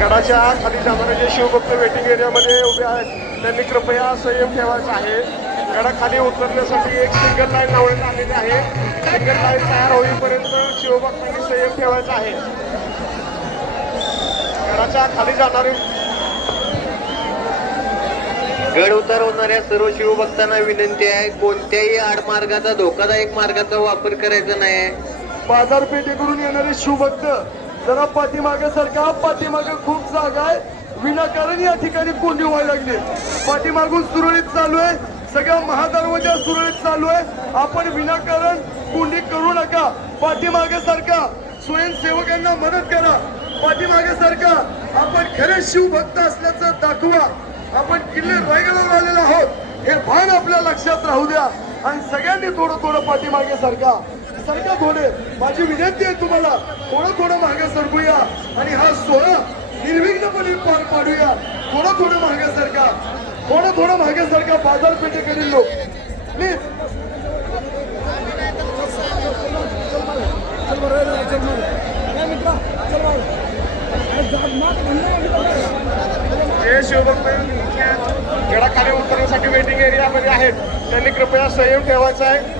गडाच्या खाली जाणारे जे शिवभक्त वेटिंग एरियामध्ये उभे आहेत त्यांनी कृपया संयम ठेवायचा आहे. गडाखाली उतरण्यासाठी एक सिंगल लाईन लावण्यात आलेली आहे. सिंगल लाईन तयार होईपर्यंत शिवभक्तांनी संयम ठेवायचा आहे. गडाच्या खाली जाणारे गड उतरवणाऱ्या सर्व शिवभक्तांना विनंती आहे कोणत्याही आडमार्गाचा धोकादायक मार्गाचा वापर करायचा नाही. बाजारपेठेकडून येणारे शिवभक्त जरा पाठीमागे सरका पाठीमागे खूप जागा आहे. विनाकारण या ठिकाणी कोंडी व्हायला लागली. पाठीमागून सुरळीत चालू आहे. सगळ्या महादरवाजा सुरळीत चालू आहे. आपण विनाकारण कोंडी करू नका. पाठीमागे सरका. स्वयंसेवकांना मदत करा. पाठीमागे सरका. आपण खरे शिवभक्त असल्याचं दाखवा. आपण किल्ले रायगडावर आलेलो आहोत. हे भान आपल्या लक्षात राहू द्या. आणि सगळ्यांनी थोडं थोडं पाठीमागे सरका. सरका थोडे माझी विनंती आहे तुम्हाला थोडं थोडं मागे सरकूया आणि हा सोहळा निर्विघ्नपणे पार पाडूया. थोडं थोडं मागे सरका. थोडं थोडं मागे सरका बाजारपेठेकडील लोक. प्लीज जे शिवभक्त. गडाखाली उतरण्यासाठी वेटिंग एरियामध्ये आहेत. त्यांनी कृपया संयम ठेवायचा आहे.